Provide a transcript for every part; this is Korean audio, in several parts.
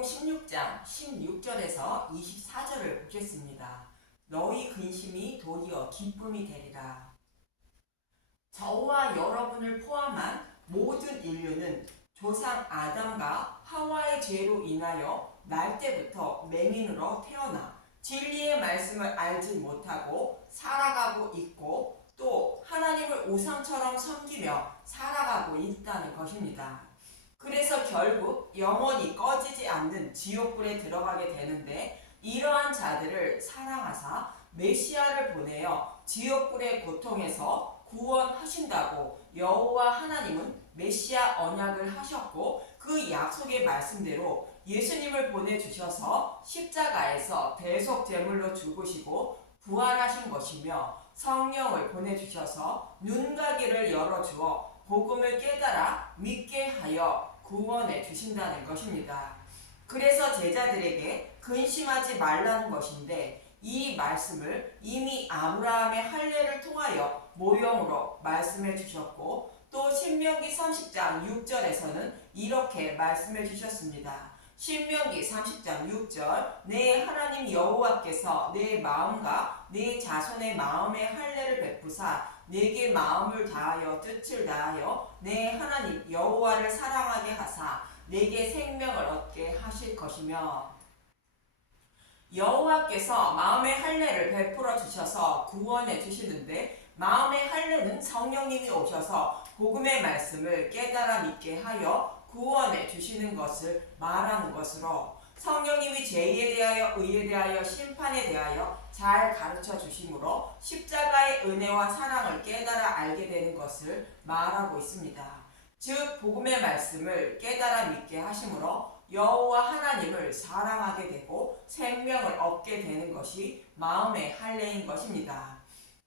요한복음 16장 16절에서 24절을 보겠습니다. 너희 근심이 도리어 기쁨이 되리라. 저와 여러분을 포함한 모든 인류는 조상 아담과 하와의 죄로 인하여 날 때부터 맹인으로 태어나 진리의 말씀을 알지 못하고 살아가고 있고 또 하나님을 우상처럼 섬기며 살아가고 있다는 것입니다. 그래서 결국 영원히 꺼지지 않는 지옥불에 들어가게 되는데, 이러한 자들을 사랑하사 메시아를 보내어 지옥불의 고통에서 구원하신다고 여호와 하나님은 메시아 언약을 하셨고, 그 약속의 말씀대로 예수님을 보내주셔서 십자가에서 대속 제물로 죽으시고 부활하신 것이며, 성령을 보내주셔서 눈가기를 열어주어 복음을 깨달아 믿게 하여 구원해 주신다는 것입니다. 그래서 제자들에게 근심하지 말라는 것인데, 이 말씀을 이미 아브라함의 할례를 통하여 모형으로 말씀해 주셨고, 또 신명기 30장 6절에서는 이렇게 말씀해 주셨습니다. 신명기 30장 6절, 내 하나님 여호와께서 내 마음과 내 자손의 마음에 할례를 베푸사 내게 마음을 다하여 뜻을 다하여 내 하나님 여호와를 사랑하게 하사 내게 생명을 얻게 하실 것이며, 여호와께서 마음의 할례를 베풀어 주셔서 구원해 주시는데, 마음의 할례는 성령님이 오셔서 복음의 말씀을 깨달아 믿게 하여 구원해 주시는 것을 말하는 것으로, 성령님이 죄에 대하여 의에 대하여 심판에 대하여 잘 가르쳐 주심으로 십자가의 은혜와 사랑을 깨달아 알게 되는 것을 말하고 있습니다. 즉 복음의 말씀을 깨달아 믿게 하심으로 여호와 하나님을 사랑하게 되고 생명을 얻게 되는 것이 마음의 할례인 것입니다.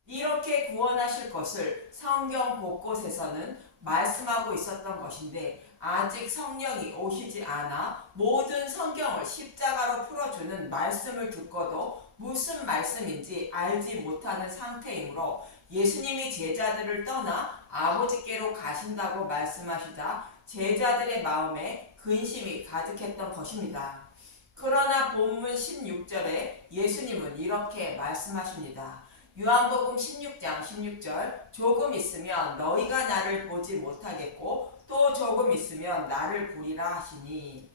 이렇게 구원하실 것을 성경 곳곳에서는 말씀하고 있었던 것인데, 아직 성령이 오시지 않아 모든 성경을 십자가로 풀어주는 말씀을 듣고도 무슨 말씀인지 알지 못하는 상태이므로, 예수님이 제자들을 떠나 아버지께로 가신다고 말씀하시자 제자들의 마음에 근심이 가득했던 것입니다. 그러나 본문 16절에 예수님은 이렇게 말씀하십니다. 요한복음 16장 16절, 조금 있으면 너희가 나를 보지 못하겠고 또 조금 있으면 나를 보리라 하시니,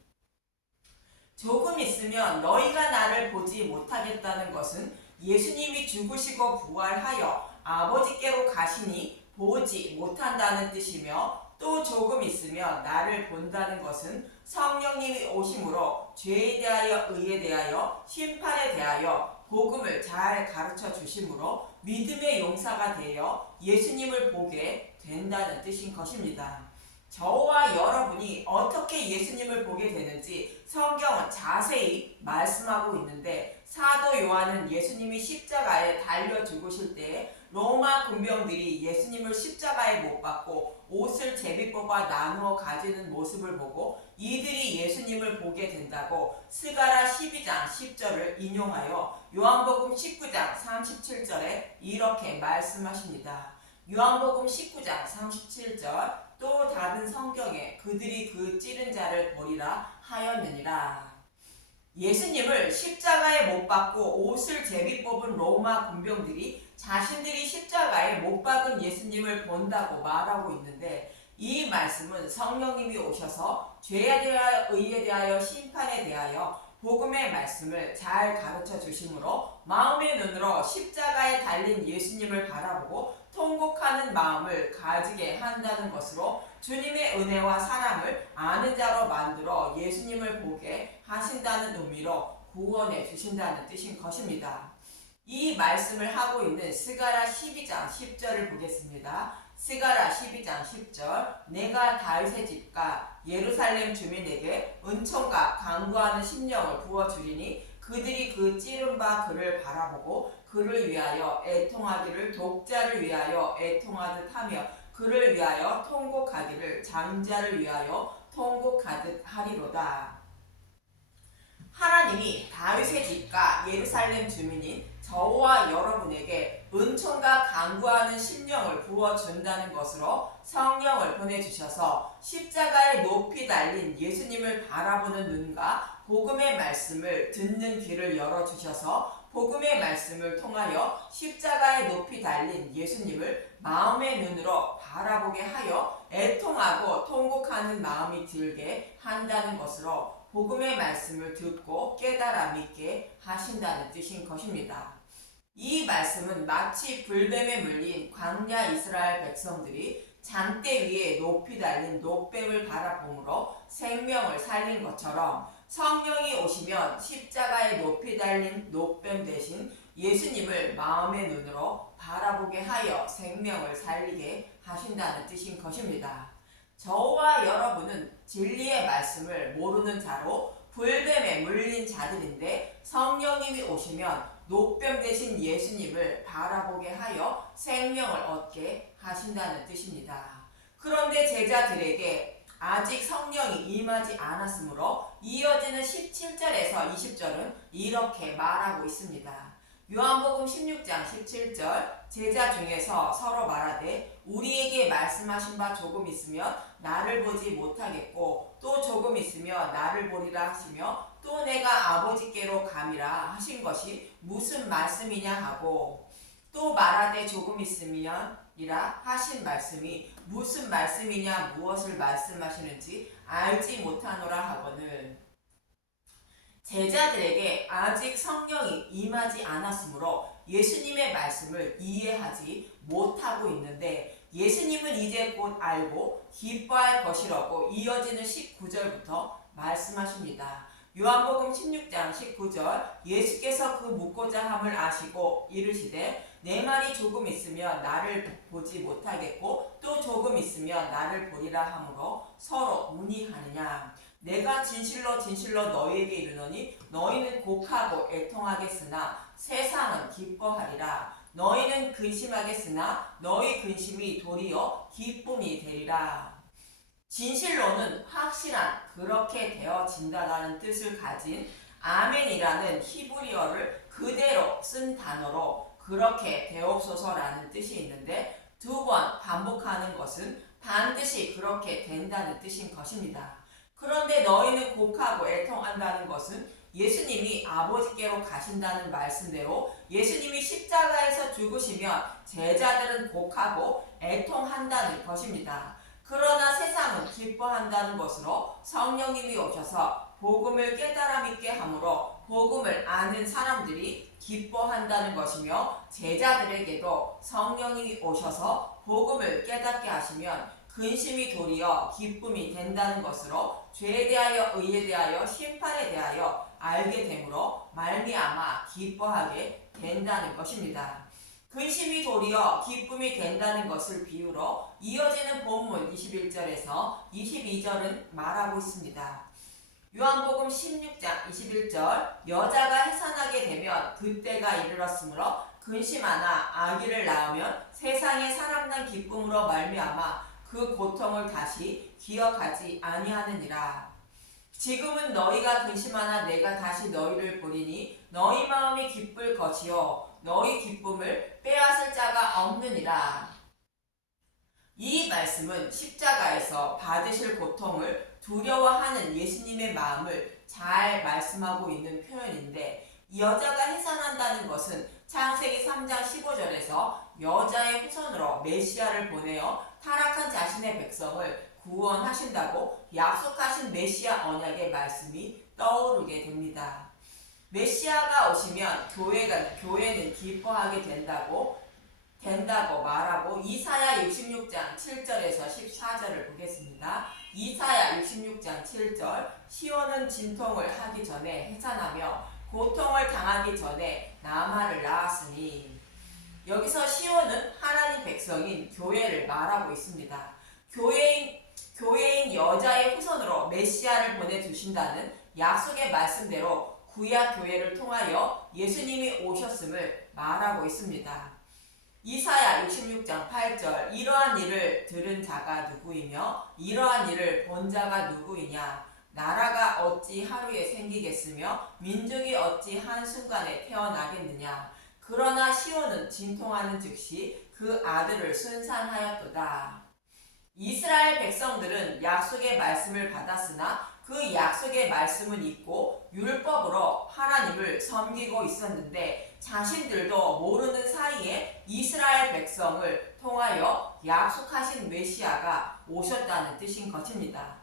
조금 있으면 너희가 나를 보지 못하겠다는 것은 예수님이 죽으시고 부활하여 아버지께로 가시니 보지 못한다는 뜻이며, 또 조금 있으면 나를 본다는 것은 성령님이 오심으로 죄에 대하여 의에 대하여 심판에 대하여 복음을 잘 가르쳐 주심으로 믿음의 용사가 되어 예수님을 보게 된다는 뜻인 것입니다. 저와 여러분이 어떻게 예수님을 보게 되는지 성경은 자세히 말씀하고 있는데, 사도 요한은 예수님이 십자가에 달려 죽으실 때 로마 군병들이 예수님을 십자가에 못 박고 옷을 제비 뽑아 나누어 가지는 모습을 보고 이들이 예수님을 보게 된다고 스가랴 12장 10절을 인용하여 요한복음 19장 37절에 이렇게 말씀하십니다. 요한복음 19장 37절, 또 다른 성경에 그들이 그 찌른 자를 보리라 하였느니라. 예수님을 십자가에 못 박고 옷을 제비 뽑은 로마 군병들이 자신들이 십자가에 못 박은 예수님을 본다고 말하고 있는데, 이 말씀은 성령님이 오셔서 죄에 대하여 의에 대하여 심판에 대하여 복음의 말씀을 잘 가르쳐 주심으로 마음의 눈으로 십자가에 달린 예수님을 바라보고 통곡하는 마음을 가지게 한다는 것으로, 주님의 은혜와 사랑을 아는 자로 만들어 예수님을 보게 하신다는 의미로 구원해 주신다는 뜻인 것입니다. 이 말씀을 하고 있는 스가랴 12장 10절을 보겠습니다. 스가랴 12장 10절, 내가 다윗의 집과 예루살렘 주민에게 은총과 간구하는 심령을 부어주리니 그들이 그 찌른 바 그를 바라보고 그를 위하여 애통하기를 독자를 위하여 애통하듯 하며 그를 위하여 통곡하기를 장자를 위하여 통곡하듯 하리로다. 하나님이 다윗의 집과 예루살렘 주민인 저와 여러분에게 은총과 간구하는 심령을 부어준다는 것으로 성령을 보내주셔서 십자가에 높이 달린 예수님을 바라보는 눈과 복음의 말씀을 듣는 귀를 열어주셔서 복음의 말씀을 통하여 십자가에 높이 달린 예수님을 마음의 눈으로 바라보게 하여 애통하고 통곡하는 마음이 들게 한다는 것으로 복음의 말씀을 듣고 깨달아 믿게 하신다는 뜻인 것입니다. 이 말씀은 마치 불뱀에 물린 광야 이스라엘 백성들이 장대 위에 높이 달린 높뱀을 바라보므로 생명을 살린 것처럼 성령이 오시면 십자가에 높이 달린 높뱀 대신 예수님을 마음의 눈으로 바라보게 하여 생명을 살리게 하신다는 뜻인 것입니다. 저와 여러분은 진리의 말씀을 모르는 자로 불뱀에 물린 자들인데 성령님이 오시면 높뱀 대신 예수님을 바라보게 하여 생명을 얻게 하신다는 뜻입니다. 그런데 제자들에게 아직 성령이 임하지 않았으므로 이어지는 17절에서 20절은 이렇게 말하고 있습니다. 요한복음 16장 17절 제자 중에서 서로 말하되 우리에게 말씀하신 바 조금 있으면 나를 보지 못하겠고 또 조금 있으면 나를 보리라 하시며 또 내가 아버지께로 감이라 하신 것이 무슨 말씀이냐 하고 또 말하되 조금 있으면이라 하신 말씀이 무슨 말씀이냐 무엇을 말씀하시는지 알지 못하노라 하거늘 제자들에게 아직 성령이 임하지 않았으므로 예수님의 말씀을 이해하지 못하고 있는데 예수님은 이제 곧 알고 기뻐할 것이라고 이어지는 19절부터 말씀하십니다. 요한복음 16장 19절 예수께서 그 묻고자 함을 아시고 이르시되 내 말이 조금 있으면 나를 보지 못하겠고 또 조금 있으면 나를 보리라 하므로 서로 문의하느냐. 내가 진실로 진실로 너희에게 이르노니 너희는 곡하고 애통하겠으나 세상은 기뻐하리라. 너희는 근심하겠으나 너희 근심이 도리어 기쁨이 되리라. 진실로는 확실한 그렇게 되어진다라는 뜻을 가진 아멘이라는 히브리어를 그대로 쓴 단어로 그렇게 되옵소서라는 뜻이 있는데 두 번 반복하는 것은 반드시 그렇게 된다는 뜻인 것입니다. 그런데 너희는 곡하고 애통한다는 것은 예수님이 아버지께로 가신다는 말씀대로 예수님이 십자가에서 죽으시면 제자들은 곡하고 애통한다는 것입니다. 그러나 세상은 기뻐한다는 것으로 성령님이 오셔서 복음을 깨달아 믿게 하므로 복음을 아는 사람들이 기뻐한다는 것이며 제자들에게도 성령님이 오셔서 복음을 깨닫게 하시면 근심이 도리어 기쁨이 된다는 것으로 죄에 대하여 의에 대하여 심판에 대하여 알게 되므로 말미암아 기뻐하게 된다는 것입니다. 근심이 도리어 기쁨이 된다는 것을 비유로 이어지는 본문 21절에서 22절은 말하고 있습니다. 요한복음 16장 21절 여자가 해산하게 되면 그때가 이르렀으므로 근심하나 아기를 낳으면 세상에 사람난 기쁨으로 말미암아 그 고통을 다시 기억하지 아니하느니라. 지금은 너희가 근심하나 내가 다시 너희를 보리니 너희 마음이 기쁠 것이요 너희 기쁨을 빼앗을 자가 없느니라. 이 말씀은 십자가에서 받으실 고통을 두려워하는 예수님의 마음을 잘 말씀하고 있는 표현인데 여자가 해산한다는 것은 창세기 3장 15절에서 여자의 후손으로 메시아를 보내어 타락한 자신의 백성을 구원하신다고 약속하신 메시아 언약의 말씀이 떠오르게 됩니다. 메시아가 오시면 교회는 기뻐하게 된다고 말하고 이사야 66장 7절에서 14절을 보겠습니다. 이사야 66장 7절 시온은 진통을 하기 전에 해산하며 고통을 당하기 전에 나마를 낳았으니 여기서 시온은 하나님 백성인 교회를 말하고 있습니다. 교회인 여자의 후손으로 메시아를 보내주신다는 약속의 말씀대로 구약 교회를 통하여 예수님이 오셨음을 말하고 있습니다. 이사야 66장 8절 이러한 일을 들은 자가 누구이며 이러한 일을 본 자가 누구이냐 나라가 어찌 하루에 생기겠으며 민족이 어찌 한순간에 태어나겠느냐 그러나 시온은 진통하는 즉시 그 아들을 순산하였도다. 이스라엘 백성들은 약속의 말씀을 받았으나 그 약속의 말씀은 있고 율법으로 하나님을 섬기고 있었는데 자신들도 모르는 사이에 이스라엘 백성을 통하여 약속하신 메시아가 오셨다는 뜻인 것입니다.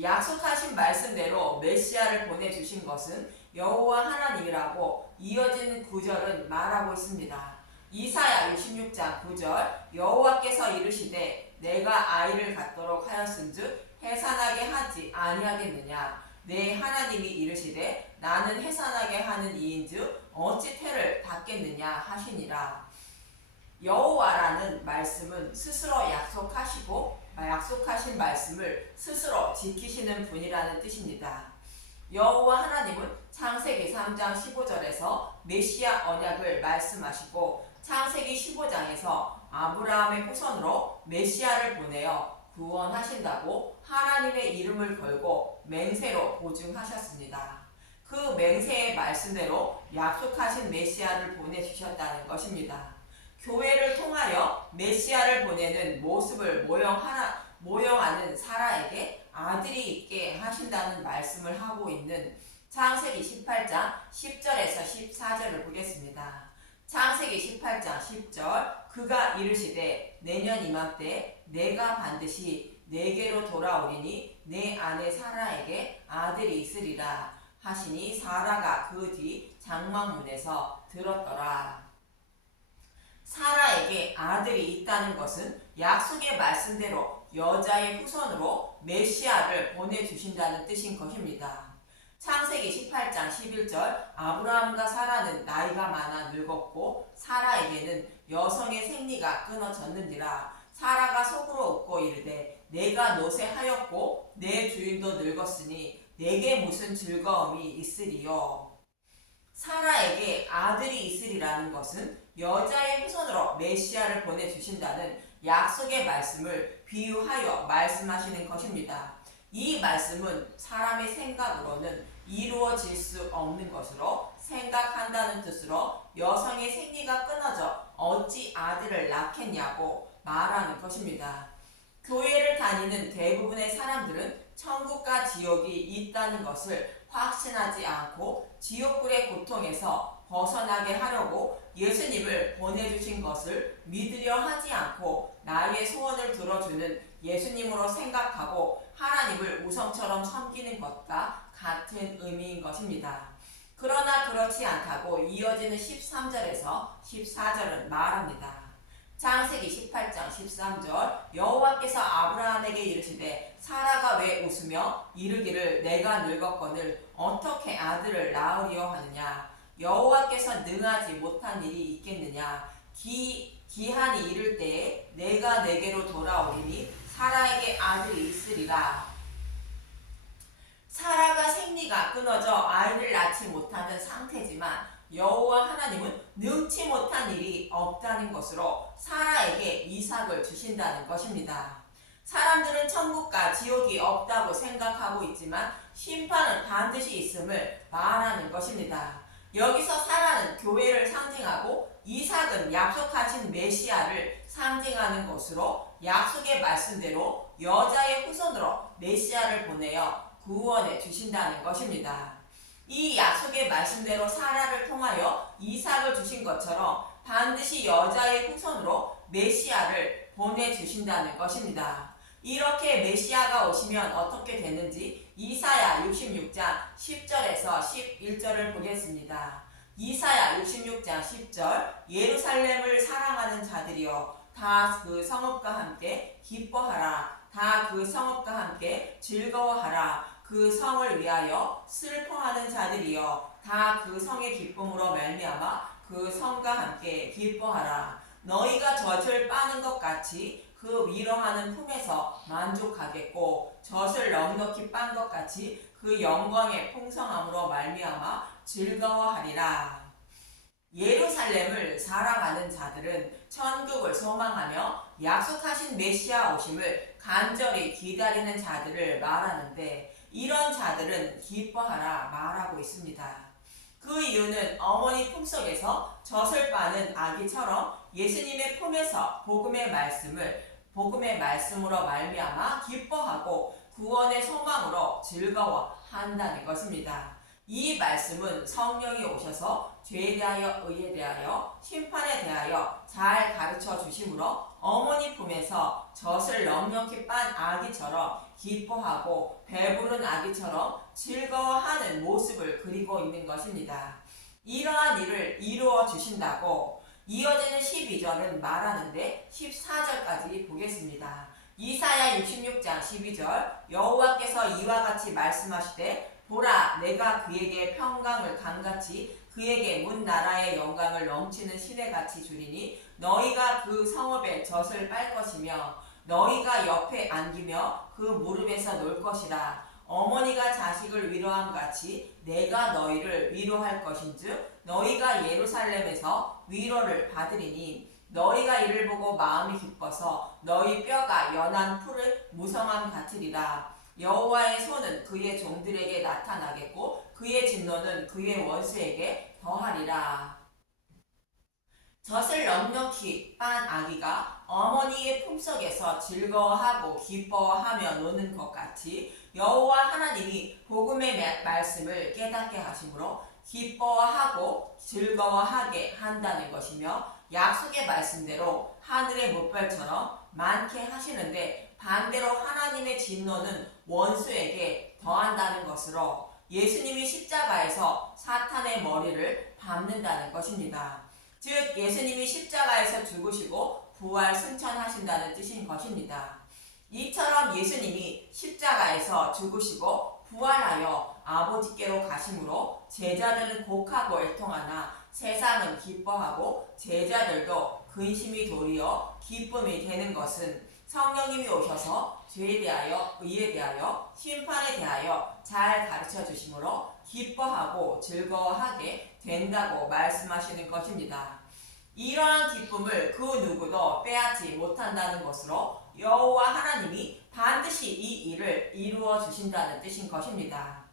약속하신 말씀대로 메시아를 보내주신 것은 여호와 하나님이라고 이어지는 구절은 말하고 있습니다. 이사야 66장 9절 여호와께서 이르시되 내가 아이를 갖도록 하였은즉 해산하게 하지 아니하겠느냐. 내 하나님이 이르시되 나는 해산하게 하는 이인즉 어찌 태를 닫겠느냐 하시니라. 여호와라는 말씀은 스스로 약속하신 말씀을 스스로 지키시는 분이라는 뜻입니다. 여호와 하나님은 창세기 3장 15절에서 메시아 언약을 말씀하시고 창세기 15장에서 아브라함의 후손으로 메시아를 보내어 구원하신다고 하나님의 이름을 걸고 맹세로 보증하셨습니다. 그 맹세의 말씀대로 약속하신 메시아를 보내주셨다는 것입니다. 교회를 통하여 메시아를 보내는 모습을 모형하는 사라에게 아들이 있게 하신다는 말씀을 하고 있는 창세기 18장 10절에서 14절을 보겠습니다. 창세기 18장 10절 그가 이르시되 내년 이맘때 내가 반드시 내게로 돌아오리니 내 아내 사라에게 아들이 있으리라 하시니 사라가 그 뒤 장막문에서 들었더라. 사라에게 아들이 있다는 것은 약속의 말씀대로 여자의 후손으로 메시아를 보내주신다는 뜻인 것입니다. 창세기 18장 11절 아브라함과 사라는 나이가 많아 늙었고 사라에게는 여성의 생리가 끊어졌는지라. 사라가 속으로 웃고 이르되 내가 노쇠하였고 내 주인도 늙었으니 내게 무슨 즐거움이 있으리요. 사라에게 아들이 있으리라는 것은 여자의 후손으로 메시아를 보내주신다는 약속의 말씀을 비유하여 말씀하시는 것입니다. 이 말씀은 사람의 생각으로는 이루어질 수 없는 것으로 생각한다는 뜻으로 여성의 생리가 끊어져 어찌 아들을 낳겠냐고 말하는 것입니다. 교회를 다니는 대부분의 사람들은 천국과 지옥이 있다는 것을 확신하지 않고 지옥불의 고통에서 벗어나게 하려고 예수님을 보내주신 것을 믿으려 하지 않고 나의 소원을 들어주는 예수님으로 생각하고 하나님을 우상처럼 섬기는 것과 같은 의미인 것입니다. 그러나 그렇지 않다고 이어지는 13절에서 14절은 말합니다. 창세기 18장 13절 여호와께서 아브라함에게 이르시되 사라가 왜 웃으며 이르기를 내가 늙었거늘 어떻게 아들을 낳으려 하느냐. 여호와께서 능하지 못한 일이 있겠느냐. 기한이 이를 때에 내가 내게로 돌아오리니 사라에게 아들이 있으리라. 사라가 생리가 끊어져 아이를 낳지 못하는 상태지만 여호와 하나님은 능치 못한 일이 없다는 것으로 사라에게 이삭을 주신다는 것입니다. 사람들은 천국과 지옥이 없다고 생각하고 있지만 심판은 반드시 있음을 말하는 것입니다. 여기서 사라는 교회를 상징하고 이삭은 약속하신 메시아를 상징하는 것으로 약속의 말씀대로 여자의 후손으로 메시아를 보내어 구원해 주신다는 것입니다. 이 약속의 말씀대로 사라를 통하여 이삭을 주신 것처럼 반드시 여자의 후손으로 메시아를 보내주신다는 것입니다. 이렇게 메시아가 오시면 어떻게 되는지 이사야 66장 10절에서 11절을 보겠습니다. 이사야 66장 10절 예루살렘을 사랑하는 자들이여 다 그 성읍과 함께 기뻐하라. 다 그 성읍과 함께 즐거워하라. 그 성을 위하여 슬퍼하는 자들이여 다 그 성의 기쁨으로 말미암아 그 성과 함께 기뻐하라. 너희가 젖을 빠는 것 같이 그 위로하는 품에서 만족하겠고 젖을 넉넉히 빤 것 같이 그 영광의 풍성함으로 말미암아 즐거워하리라. 예루살렘을 사랑하는 자들은 천국을 소망하며 약속하신 메시아 오심을 간절히 기다리는 자들을 말하는데 이런 자들은 기뻐하라 말하고 있습니다. 그 이유는 어머니 품속에서 젖을 빠는 아기처럼 예수님의 품에서 복음의 말씀으로 말미암아 기뻐하고 구원의 소망으로 즐거워한다는 것입니다. 이 말씀은 성령이 오셔서 죄에 대하여 의에 대하여 심판에 대하여 잘 가르쳐 주심으로 어머니 품에서 젖을 넉넉히 빤 아기처럼 기뻐하고 배부른 아기처럼 즐거워하는 모습을 그리고 있는 것입니다. 이러한 일을 이루어 주신다고 이어지는 12절은 말하는데 14절까지 보겠습니다. 이사야 66장 12절 여호와께서 이와 같이 말씀하시되 보라 내가 그에게 평강을 강같이 그에게 문 나라의 영광을 넘치는 시내같이 주리니 너희가 그 성읍의 젖을 빨 것이며 너희가 옆에 안기며 그 무릎에서 놀 것이라. 어머니가 자식을 위로함 같이 내가 너희를 위로할 것인즉 너희가 예루살렘에서 위로를 받으리니 너희가 이를 보고 마음이 기뻐서 너희 뼈가 연한 풀의 무성함 같으리라. 여호와의 손은 그의 종들에게 나타나겠고 그의 진노는 그의 원수에게 더하리라. 젖을 넉넉히 빤 아기가 어머니의 품속에서 즐거워하고 기뻐하며 노는 것 같이 여호와 하나님이 복음의 말씀을 깨닫게 하심으로 기뻐하고 즐거워하게 한다는 것이며 약속의 말씀대로 하늘의 못별처럼 많게 하시는데 반대로 하나님의 진노는 원수에게 더한다는 것으로 예수님이 십자가에서 사탄의 머리를 밟는다는 것입니다. 즉 예수님이 십자가에서 죽으시고 부활 승천하신다는 뜻인 것입니다. 이처럼 예수님이 십자가에서 죽으시고 부활하여 아버지께로 가심으로 제자들은 곡하고 애통하나 세상은 기뻐하고 제자들도 근심이 도리어 기쁨이 되는 것은 성령님이 오셔서 죄에 대하여 의에 대하여 심판에 대하여 잘 가르쳐 주심으로 기뻐하고 즐거워하게 된다고 말씀하시는 것입니다. 이러한 기쁨을 그 누구도 빼앗지 못한다는 것으로 여호와 하나님이 반드시 이 일을 이루어 주신다는 뜻인 것입니다.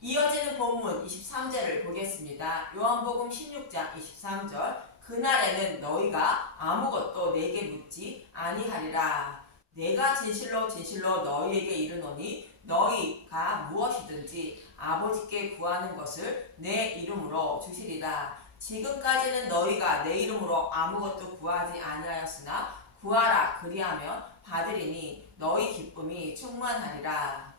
이어지는 본문 23절을 보겠습니다. 요한복음 16장 23절 그날에는 너희가 아무것도 내게 묻지 아니하리라. 내가 진실로 진실로 너희에게 이르노니 너희가 무엇이든지 아버지께 구하는 것을 내 이름으로 주시리라. 지금까지는 너희가 내 이름으로 아무것도 구하지 아니하였으나 구하라 그리하면 받으리니 너희 기쁨이 충만하리라.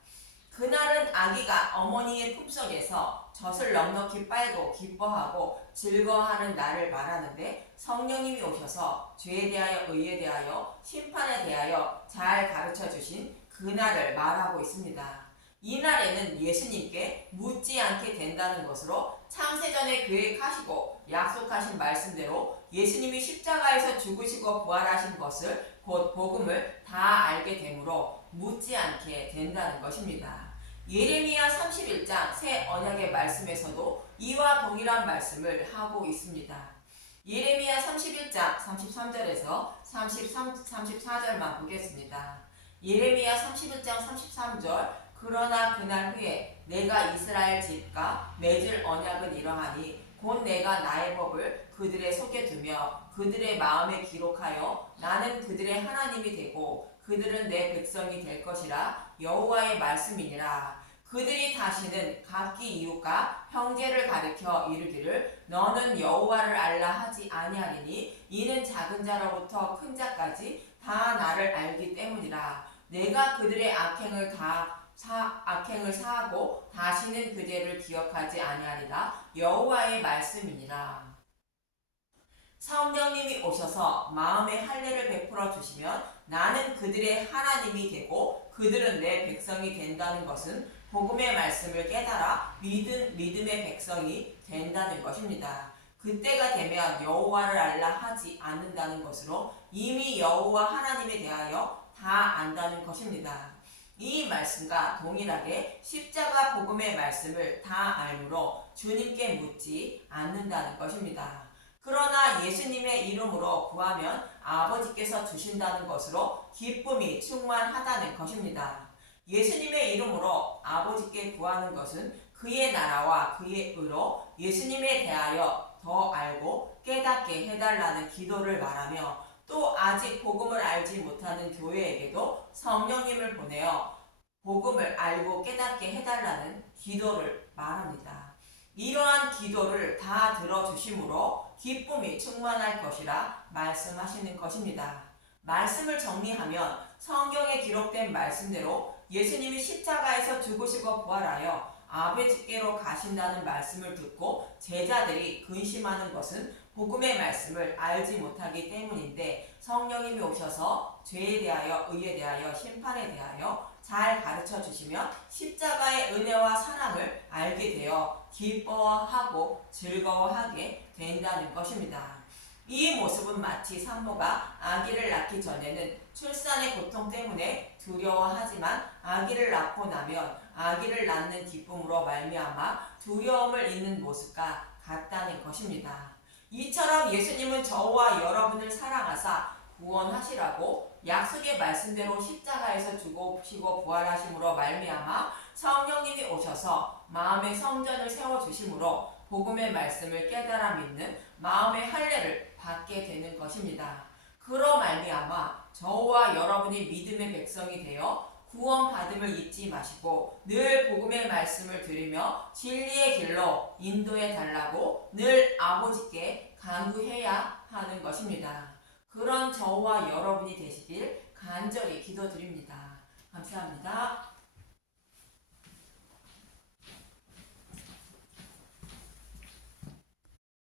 그날은 아기가 어머니의 품속에서 젖을 넉넉히 빨고 기뻐하고 즐거워하는 날을 말하는데 성령님이 오셔서 죄에 대하여 의에 대하여 심판에 대하여 잘 가르쳐 주신 그날을 말하고 있습니다. 이 날에는 예수님께 묻지 않게 된다는 것으로 창세전에 계획하시고 약속하신 말씀대로 예수님이 십자가에서 죽으시고 부활하신 것을 곧 복음을 다 알게 되므로 묻지 않게 된다는 것입니다. 예레미야 31장 새 언약의 말씀에서도 이와 동일한 말씀을 하고 있습니다. 예레미야 31장 33절에서 34절만 보겠습니다. 예레미야 31장 33절 그러나 그날 후에 내가 이스라엘 집과 맺을 언약은 이러하니 곧 내가 나의 법을 그들의 속에 두며 그들의 마음에 기록하여 나는 그들의 하나님이 되고 그들은 내 백성이 될 것이라 여호와의 말씀이니라. 그들이 다시는 각기 이웃과 형제를 가리켜 이르기를 너는 여호와를 알라 하지 아니하리니 이는 작은 자로부터 큰 자까지 다 나를 알기 때문이라. 내가 그들의 악행을 사하고 다시는 그 죄를 기억하지 아니하리라 여호와의 말씀이니라. 성령님이 오셔서 마음의 할례를 베풀어 주시면 나는 그들의 하나님이 되고 그들은 내 백성이 된다는 것은 복음의 말씀을 깨달아 믿음의 백성이 된다는 것입니다. 그때가 되면 여호와를 알라 하지 않는다는 것으로 이미 여호와 하나님에 대하여 다 안다는 것입니다. 이 말씀과 동일하게 십자가 복음의 말씀을 다 알므로 주님께 묻지 않는다는 것입니다. 그러나 예수님의 이름으로 구하면 아버지께서 주신다는 것으로 기쁨이 충만하다는 것입니다. 예수님의 이름으로 아버지께 구하는 것은 그의 나라와 그의 의로 예수님에 대하여 더 알고 깨닫게 해달라는 기도를 말하며 또 아직 복음을 알지 못하는 교회에게도 성령님을 보내어 복음을 알고 깨닫게 해달라는 기도를 말합니다. 이러한 기도를 다 들어주심으로 기쁨이 충만할 것이라 말씀하시는 것입니다. 말씀을 정리하면 성경에 기록된 말씀대로 예수님이 십자가에서 죽으시고 부활하여 아버지께로 가신다는 말씀을 듣고 제자들이 근심하는 것은 복음의 말씀을 알지 못하기 때문인데, 성령님이 오셔서 죄에 대하여, 의에 대하여, 심판에 대하여 잘 가르쳐 주시면 십자가의 은혜와 사랑을 알게 되어 기뻐하고 즐거워하게 된다는 것입니다. 이 모습은 마치 산모가 아기를 낳기 전에는 출산의 고통 때문에 두려워하지만 아기를 낳고 나면 아기를 낳는 기쁨으로 말미암아 두려움을 잊는 모습과 같다는 것입니다. 이처럼 예수님은 저와 여러분을 사랑하사 구원하시라고 약속의 말씀대로 십자가에서 죽으시고 부활하심으로 말미암아 성령님이 오셔서 마음의 성전을 세워주심으로 복음의 말씀을 깨달아 믿는 마음의 할례를 받게 되는 것입니다. 그로 말미암아 저와 여러분이 믿음의 백성이 되어 구원받음을 잊지 마시고 늘 복음의 말씀을 들으며 진리의 길로 인도해 달라고 늘 아버지께 간구해야 하는 것입니다. 그런 저와 여러분이 되시길 간절히 기도드립니다. 감사합니다.